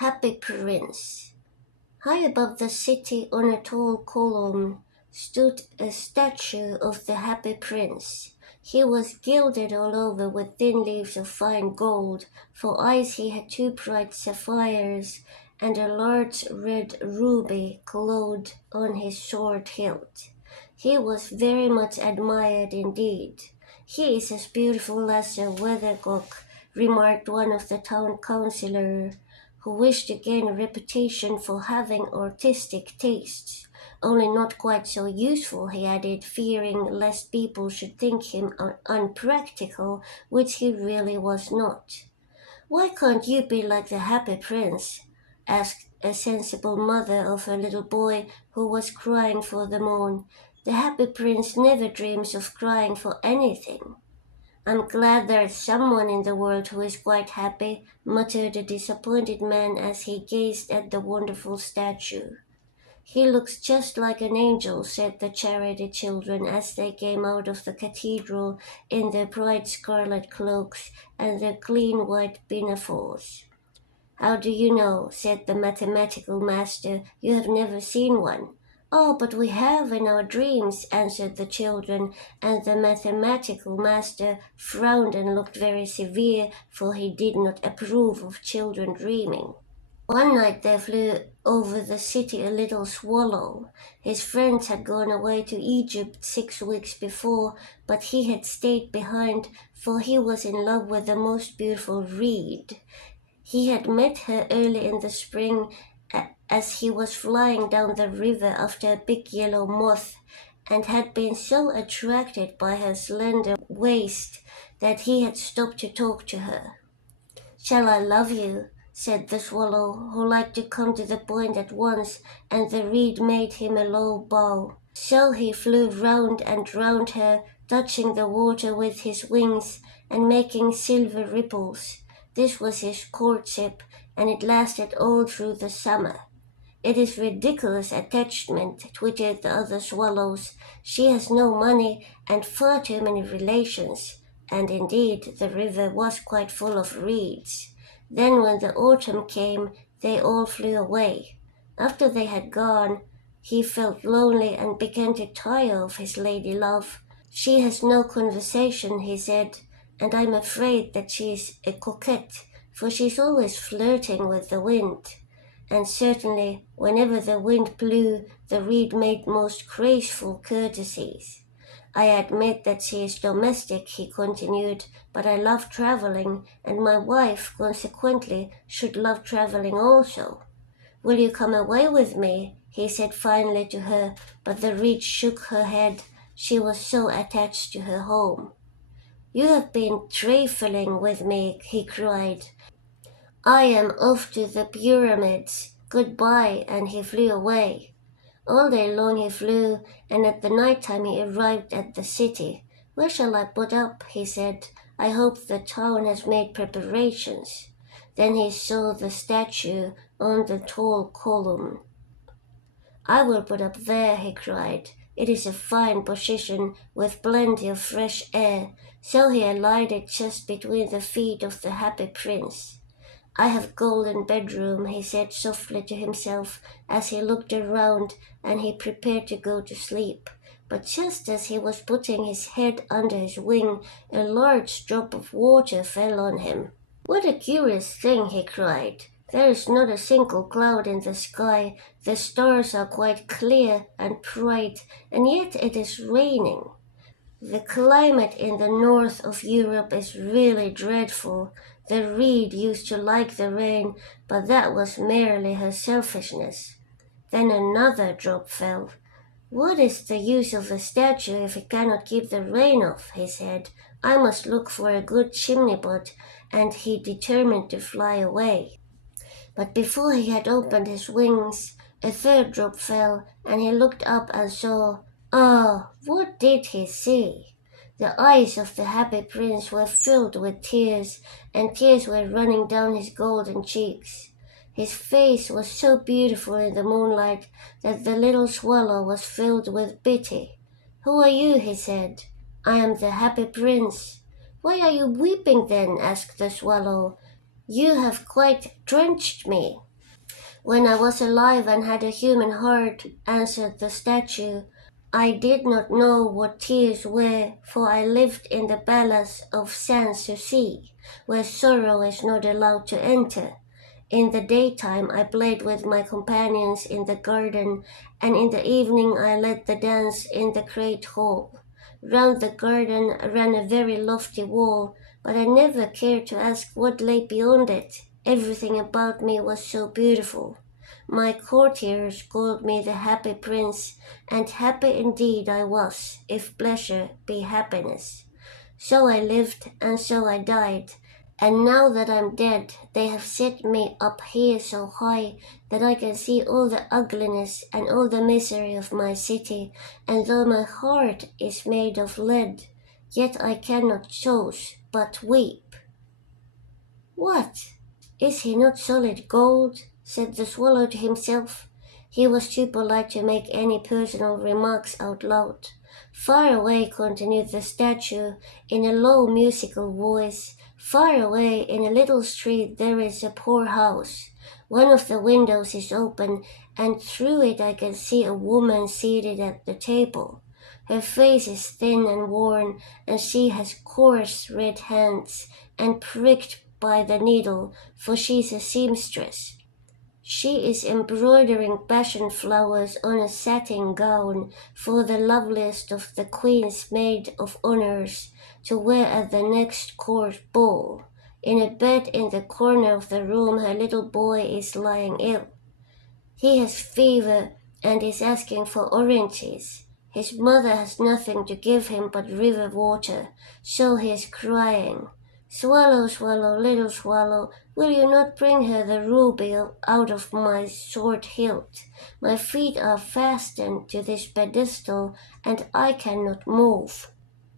Happy Prince. High above the city on a tall column stood a statue of the Happy Prince. He was gilded all over with thin leaves of fine gold. For eyes he had two bright sapphires, and a large red ruby glowed on his sword hilt. He was very much admired indeed. "He is as beautiful as a weathercock," remarked one of the town councillor, who wished to gain a reputation for having artistic tastes. "Only not quite so useful," he added, fearing lest people should think him unpractical, which he really was not. "Why can't you be like the Happy Prince?" asked a sensible mother of a little boy who was crying for the moon. "The Happy Prince never dreams of crying for anything." "I'm glad there's someone in the world who is quite happy," muttered the disappointed man as he gazed at the wonderful statue. "He looks just like an angel," said the charity children as they came out of the cathedral in their bright scarlet cloaks and their clean white pinafores. "How do you know?" said the mathematical master. "You have never seen one." "Oh, but we have in our dreams," answered the children, and the mathematical master frowned and looked very severe, for he did not approve of children dreaming. One night there flew over the city a little swallow. His friends had gone away to Egypt 6 weeks before, but he had stayed behind, for he was in love with the most beautiful reed. He had met her early in the spring as he was flying down the river after a big yellow moth, and had been so attracted by her slender waist that he had stopped to talk to her. "Shall I love you?" said the swallow, who liked to come to the point at once, and the reed made him a low bow. So he flew round and round her, touching the water with his wings and making silver ripples. This was his courtship, and it lasted all through the summer. "It is ridiculous attachment," twittered the other swallows. "She has no money and far too many relations." And indeed, the river was quite full of reeds. Then when the autumn came, they all flew away. After they had gone, he felt lonely and began to tire of his lady love. "She has no conversation," he said, "and I'm afraid that she is a coquette, for she's always flirting with the wind." And certainly, whenever the wind blew, the reed made most graceful courtesies. "I admit that she is domestic," he continued, "but I love traveling, and my wife, consequently, should love traveling also. Will you come away with me?" he said finally to her, but the reed shook her head. She was so attached to her home. "You have been trifling with me," he cried. "I am off to the pyramids. Goodbye," and he flew away. All day long he flew, and at the night time he arrived at the city. "Where shall I put up?" he said. "I hope the town has made preparations." Then he saw the statue on the tall column. "I will put up there," he cried. "It is a fine position, with plenty of fresh air." So he alighted just between the feet of the Happy Prince. "I have golden bedroom," he said softly to himself as he looked around, and he prepared to go to sleep. But just as he was putting his head under his wing, a large drop of water fell on him. "What a curious thing," he cried. "There is not a single cloud in the sky, the stars are quite clear and bright, and yet it is raining. The climate in the north of Europe is really dreadful. The reed used to like the rain, but that was merely her selfishness." Then another drop fell. "What is the use of a statue if it cannot keep the rain off?" he said. "I must look for a good chimney pot," and he determined to fly away. But before he had opened his wings, a third drop fell, and he looked up and saw— what did he see? The eyes of the Happy Prince were filled with tears, and tears were running down his golden cheeks. His face was so beautiful in the moonlight that the little swallow was filled with pity. "Who are you?" he said. "I am the Happy Prince." "Why are you weeping then?" asked the swallow. "You have quite drenched me." When I was alive and had a human heart, answered the statue, I did not know what tears were, for I lived in the palace of Sans-Souci, where sorrow is not allowed to enter. In the daytime I played with my companions in the garden, and in the evening I led the dance in the great hall. Round the garden ran a very lofty wall, but I never cared to ask what lay beyond it. Everything about me was so beautiful. My courtiers called me the happy prince, and happy indeed I was, if pleasure be happiness. So I lived, and so I died, and now that I'm dead, they have set me up here so high that I can see all the ugliness and all the misery of my city, and though my heart is made of lead, yet I cannot choose but weep. What? Is he not solid gold? Said the swallow to himself. He was too polite to make any personal remarks out loud. Far away, continued the statue, in a low musical voice, far away in a little street there is a poor house. One of the windows is open, and through it I can see a woman seated at the table. Her face is thin and worn, and she has coarse red hands, and pricked by the needle, for she is a seamstress. She is embroidering passion flowers on a satin gown for the loveliest of the queen's maid of honors to wear at the next court ball. In a bed in the corner of the room her little boy is lying ill. He has fever and is asking for oranges. His mother has nothing to give him but river water, so he is crying. Swallow, swallow, little swallow, will you not bring her the ruby out of my sword hilt? My feet are fastened to this pedestal, and I cannot move.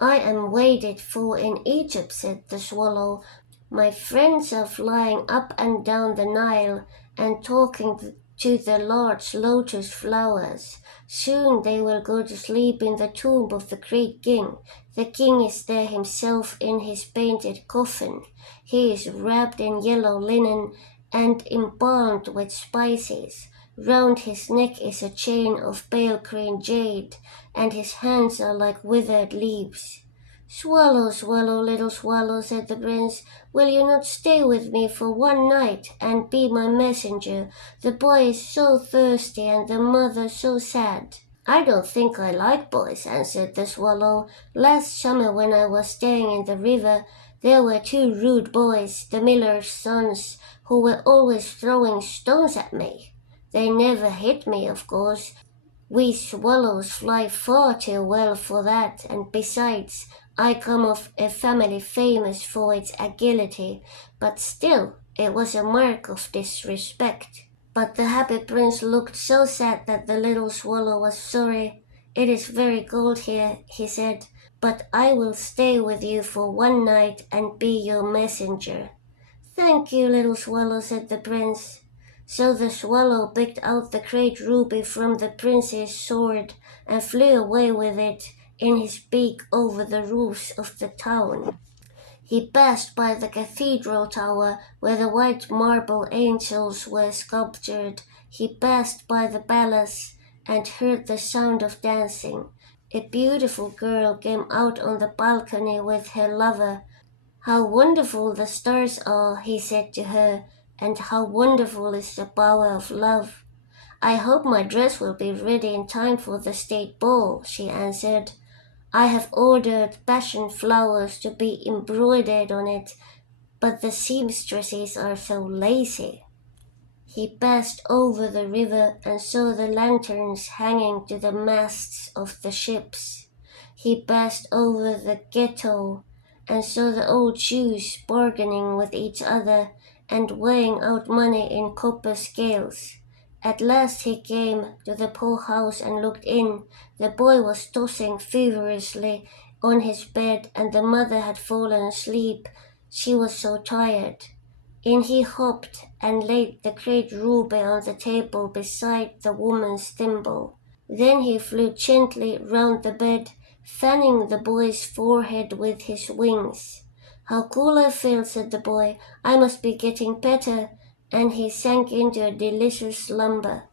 I am waited for in Egypt, said the swallow. My friends are flying up and down the Nile and talking to the large lotus flowers. Soon they will go to sleep in the tomb of the great king. The king is there himself in his painted coffin. He is wrapped in yellow linen and embalmed with spices. Round his neck is a chain of pale green jade, and his hands are like withered leaves. Swallow, swallow, little swallow, said the prince, will you not stay with me for one night and be my messenger? The boy is so thirsty and the mother so sad. I don't think I like boys, answered the swallow. Last summer when I was staying in the river, there were two rude boys, the miller's sons, who were always throwing stones at me. They never hit me, of course. We swallows fly far too well for that, and besides, I come of a family famous for its agility, but still it was a mark of disrespect. But the happy prince looked so sad that the little swallow was sorry. It is very cold here, he said, but I will stay with you for one night and be your messenger. Thank you, little swallow, said the prince. So the swallow picked out the great ruby from the prince's sword and flew away with it in his beak over the roofs of the town. He passed by the cathedral tower where the white marble angels were sculptured. He passed by the palace and heard the sound of dancing. A beautiful girl came out on the balcony with her lover. How wonderful the stars are, he said to her, and how wonderful is the power of love. I hope my dress will be ready in time for the state ball, she answered. I have ordered passion flowers to be embroidered on it, but the seamstresses are so lazy. He passed over the river and saw the lanterns hanging to the masts of the ships. He passed over the ghetto and saw the old Jews bargaining with each other and weighing out money in copper scales. At last he came to the poor house and looked in. The boy was tossing feverishly on his bed, and the mother had fallen asleep. She was so tired. In he hopped and laid the great ruby on the table beside the woman's thimble. Then he flew gently round the bed, fanning the boy's forehead with his wings. How cool I feel, said the boy. I must be getting better. and he sank into a delicious slumber.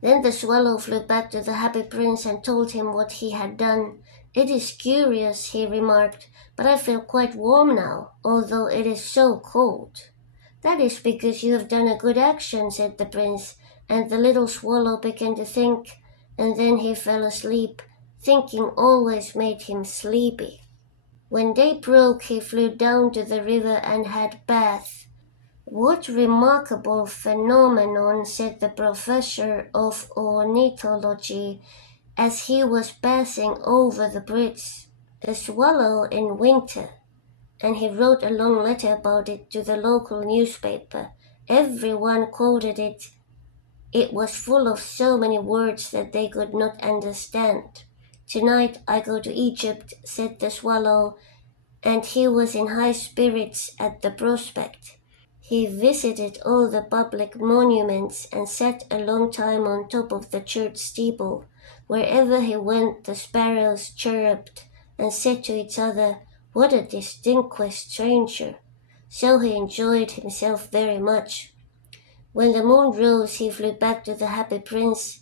Then the swallow flew back to the happy prince and told him what he had done. "It is curious," he remarked, "but I feel quite warm now, although it is so cold." "That is because you have done a good action," said the prince, and the little swallow began to think, and then he fell asleep. Thinking always made him sleepy. When day broke, he flew down to the river and had bath. "What remarkable phenomenon," said the professor of ornithology as he was passing over the bridge. "The swallow in winter," and he wrote a long letter about it to the local newspaper. Everyone quoted it. It was full of so many words that they could not understand. "Tonight I go to Egypt," said the swallow, and he was in high spirits at the prospect. He visited all the public monuments and sat a long time on top of the church steeple. Wherever he went, the sparrows chirruped and said to each other, "What a distinguished stranger!" So he enjoyed himself very much. When the moon rose, he flew back to the happy prince.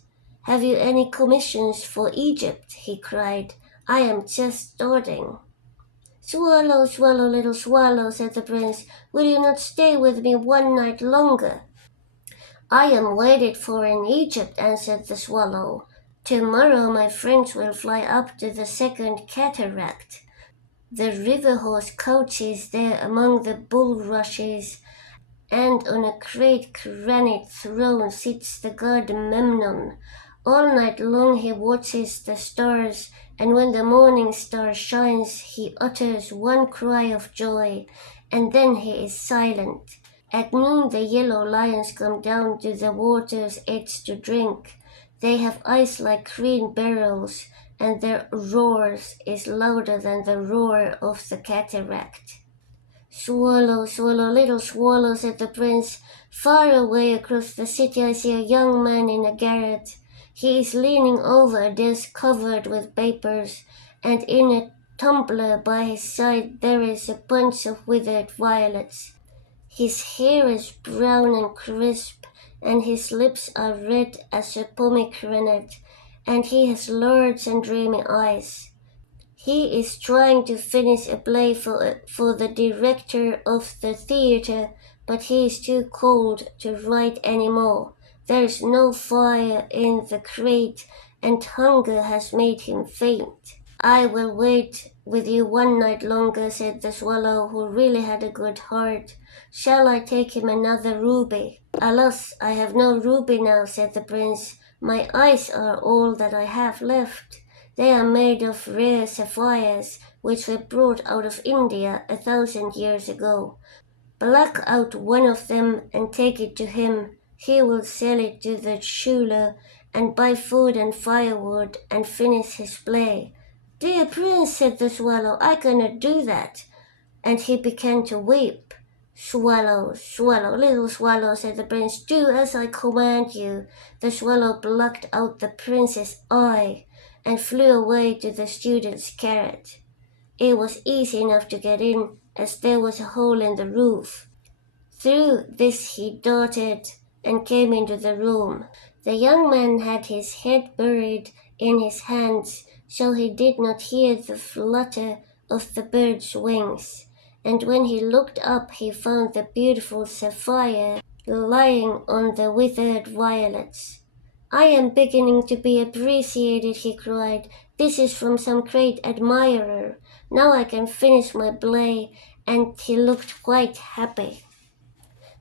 "Have you any commissions for Egypt?" he cried. "I am just starting." "Swallow, swallow, little swallow," said the prince, "will you not stay with me one night longer?" "I am waited for in Egypt," answered the swallow. "Tomorrow my friends will fly up to the second cataract. The river horse couches there among the bulrushes, and on a great granite throne sits the god Memnon. All night long he watches the stars, and when the morning star shines, he utters one cry of joy, and then he is silent. At noon the yellow lions come down to the water's edge to drink. They have eyes like green beryls, and their roar is louder than the roar of the cataract." "Swallow, swallow, little swallow," said the prince, "far away across the city I see a young man in a garret. He is leaning over a desk covered with papers, and in a tumbler by his side there is a bunch of withered violets. His hair is brown and crisp, and his lips are red as a pomegranate, and he has large and dreamy eyes. He is trying to finish a play for the director of the theater, but he is too cold to write any more. There is no fire in the grate, and hunger has made him faint." "I will wait with you one night longer," said the swallow, who really had a good heart. "Shall I take him another ruby?" "Alas, I have no ruby now," said the prince. "My eyes are all that I have left. They are made of rare sapphires, which were brought out of India 1,000 years ago. Pluck out one of them and take it to him. He will sell it to the jeweler and buy food and firewood and finish his play." "Dear prince," said the swallow, "I cannot do that." And he began to weep. "Swallow, swallow, little swallow," said the prince, "do as I command you." The swallow plucked out the prince's eye and flew away to the student's garret. It was easy enough to get in, as there was a hole in the roof. Through this he darted and came into the room. The young man had his head buried in his hands, so he did not hear the flutter of the bird's wings, and when he looked up he found the beautiful sapphire lying on the withered violets. "I am beginning to be appreciated," he cried. "This is from some great admirer. Now I can finish my play," and he looked quite happy.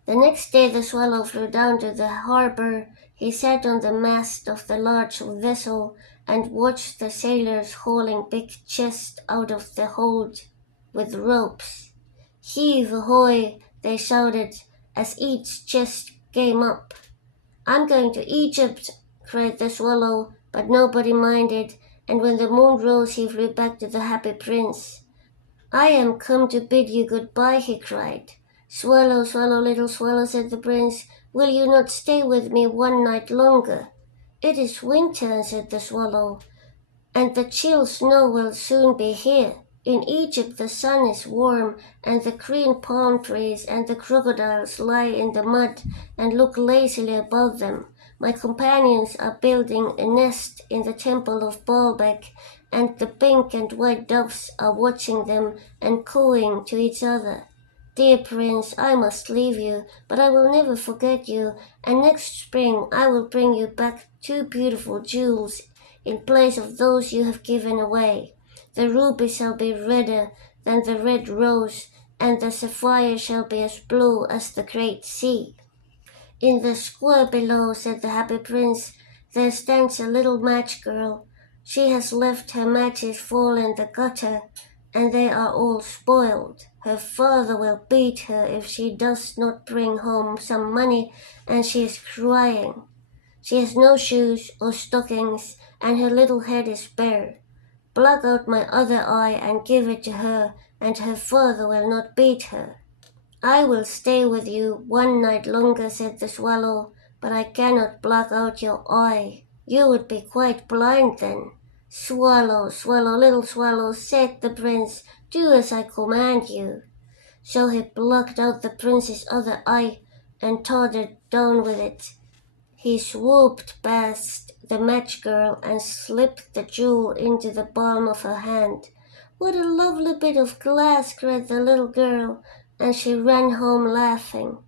The next day the swallow flew down to the harbor. He sat on the mast of the large vessel and watched the sailors hauling big chests out of the hold with ropes. "Heave ahoy!" they shouted as each chest came up. "I'm going to Egypt," cried the swallow, but nobody minded, and when the moon rose he flew back to the happy prince. "I am come to bid you good-bye," he cried. "Swallow, swallow, little swallow," said the prince, "will you not stay with me one night longer?" "It is winter," said the swallow, "and the chill snow will soon be here." In Egypt the sun is warm, and the green palm trees and the crocodiles lie in the mud and look lazily about them. My companions are building a nest in the temple of Baalbek, and the pink and white doves are watching them and cooing to each other. Dear prince, I must leave you, but I will never forget you, and next spring I will bring you back 2 beautiful jewels in place of those you have given away. The ruby shall be redder than the red rose, and the sapphire shall be as blue as the great sea. In the square below, said the happy prince, there stands a little match girl. She has left her matches fall in the gutter, and they are all spoiled. Her father will beat her if she does not bring home some money, and she is crying. She has no shoes or stockings, and her little head is bare. Pluck out my other eye and give it to her, and her father will not beat her. I will stay with you 1 night longer, said the swallow, but I cannot pluck out your eye. You would be quite blind then. Swallow, swallow, little swallow, said the prince, do as I command you. So he plucked out the prince's other eye and tottered down with it. He swooped past the match girl and slipped the jewel into the palm of her hand. What a lovely bit of glass, cried the little girl, and she ran home laughing.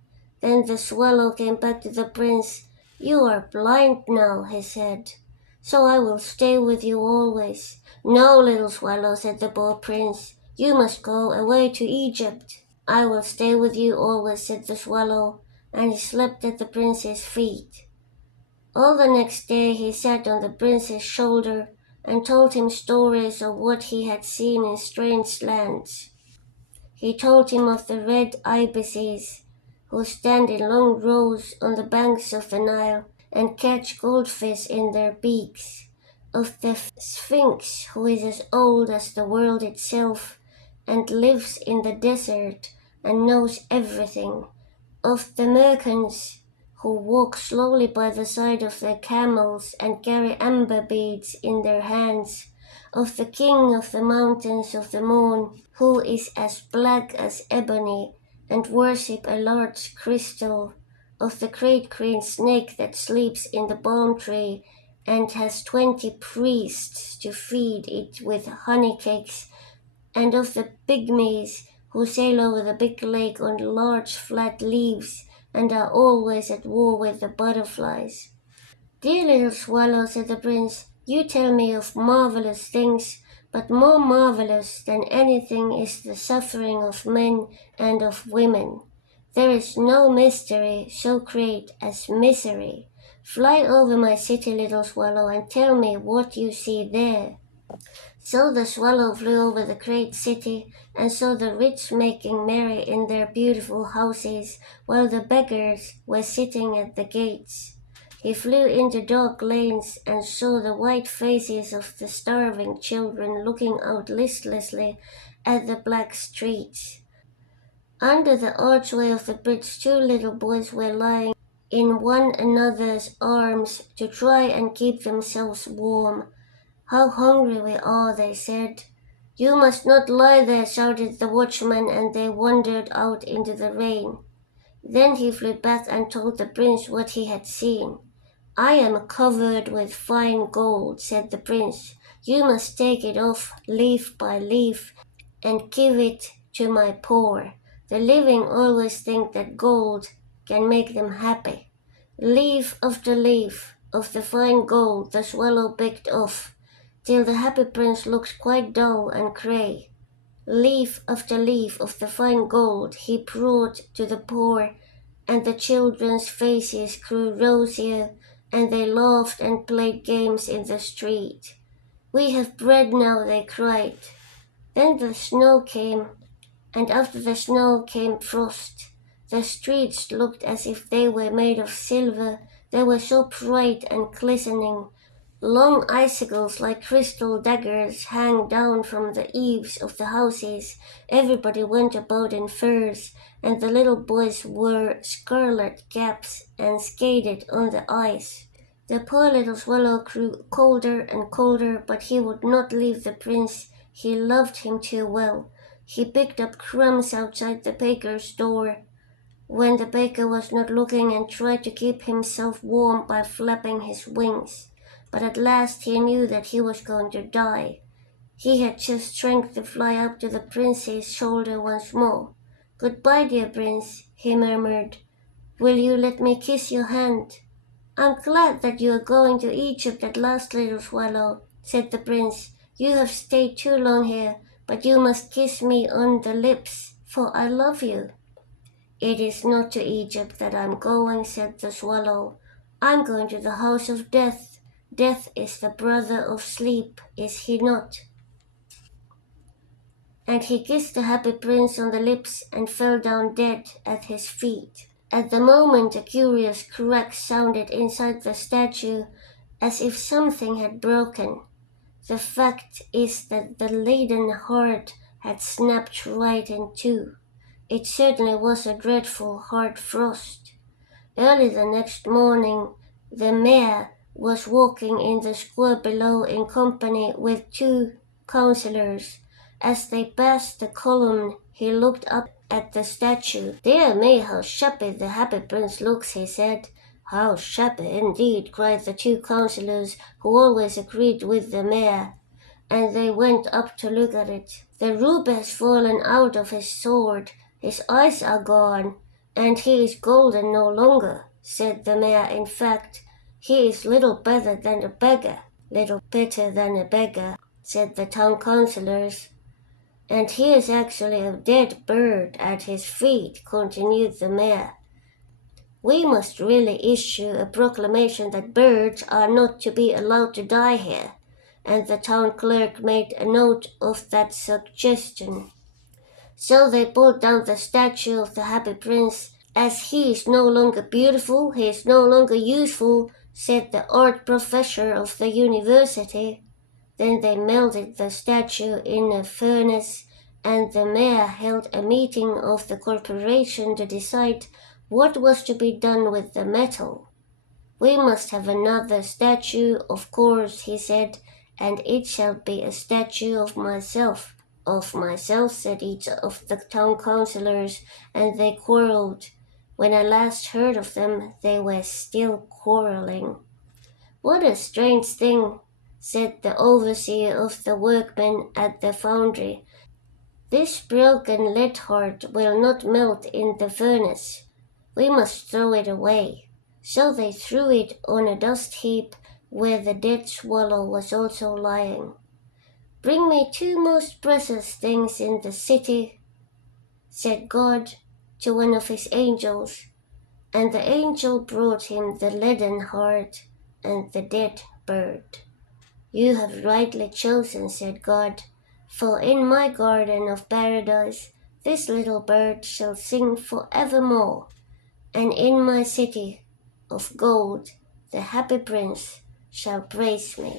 Then the swallow came back to the prince. You are blind now, he said, so I will stay with you always. No, little swallow, said the poor prince, you must go away to Egypt. I will stay with you always, said the swallow, and he slept at the prince's feet. All the next day he sat on the prince's shoulder and told him stories of what he had seen in strange lands. He told him of the red ibises, who stand in long rows on the banks of the Nile and catch goldfish in their beaks, of the sphinx, who is as old as the world itself and lives in the desert and knows everything, of the merchants who walk slowly by the side of their camels and carry amber beads in their hands, of the king of the mountains of the moon, who is as black as ebony and worship a large crystal, of the great green snake that sleeps in the palm tree and has 20 priests to feed it with honey cakes, and of the pygmies who sail over the big lake on large flat leaves and are always at war with the butterflies. Dear little swallow, said the prince, you tell me of marvelous things, but more marvelous than anything is the suffering of men and of women. There is no mystery so great as misery. Fly over my city, little swallow, and tell me what you see there. So the swallow flew over the great city and saw the rich making merry in their beautiful houses, while the beggars were sitting at the gates. He flew into dark lanes and saw the white faces of the starving children looking out listlessly at the black streets. Under the archway of the bridge 2 little boys were lying in one another's arms to try and keep themselves warm. How hungry we are, they said. You must not lie there, shouted the watchman, and they wandered out into the rain. Then he flew back and told the prince what he had seen. I am covered with fine gold, said the prince. You must take it off leaf by leaf and give it to my poor. The living always think that gold can make them happy. Leaf after leaf of the fine gold the swallow picked off, till the happy prince looked quite dull and grey. Leaf after leaf of the fine gold he brought to the poor, and the children's faces grew rosier, and they laughed and played games in the street. We have bread now, they cried. Then the snow came, and after the snow came frost. The streets looked as if they were made of silver, they were so bright and glistening. Long icicles like crystal daggers hang down from the eaves of the houses. Everybody went about in furs, and the little boys wore scarlet caps and skated on the ice. The poor little swallow grew colder and colder, but he would not leave the prince. He loved him too well. He picked up crumbs outside the baker's door when the baker was not looking and tried to keep himself warm by flapping his wings. But at last he knew that he was going to die. He had just strength to fly up to the prince's shoulder once more. "Goodbye, dear prince," he murmured. "Will you let me kiss your hand?" "I'm glad that you are going to Egypt at last, little swallow," said the prince. "You have stayed too long here, but you must kiss me on the lips, for I love you." "It is not to Egypt that I'm going," said the swallow. "I'm going to the house of death. Death is the brother of sleep, is he not?" And he kissed the happy prince on the lips and fell down dead at his feet. At the moment a curious crack sounded inside the statue, as if something had broken. The fact is that the leaden heart had snapped right in two. It certainly was a dreadful hard frost. Early the next morning, the mayor was walking in the square below in company with two councillors. As they passed the column, he looked up at the statue. "Dear me, how shabby the happy prince looks," he said. "How shabby indeed," cried the two councillors, who always agreed with the mayor, and they went up to look at it. "The ruby has fallen out of his sword, his eyes are gone, and he is golden no longer," said the mayor. "In fact, he is little better than a beggar." "Little better than a beggar," said the town councillors. "And he is actually a dead bird at his feet," continued the mayor. "We must really issue a proclamation that birds are not to be allowed to die here," and the town clerk made a note of that suggestion. So they pulled down the statue of the happy prince. "As he is no longer beautiful, he is no longer useful," said the art professor of the university. Then they melted the statue in a furnace, and the mayor held a meeting of the corporation to decide what was to be done with the metal. "We must have another statue, of course," he said, "and it shall be a statue of myself." "Of myself," said each of the town councillors, and they quarrelled. When I last heard of them, they were still quarrelling. "What a strange thing," said the overseer of the workmen at the foundry. "This broken lead heart will not melt in the furnace. We must throw it away." So they threw it on a dust heap where the dead swallow was also lying. "Bring me two most precious things in the city," said God to one of his angels, and the angel brought him the leaden heart and the dead bird. "You have rightly chosen," said God, "for in my garden of paradise this little bird shall sing forevermore, and in my city of gold the happy prince shall praise me."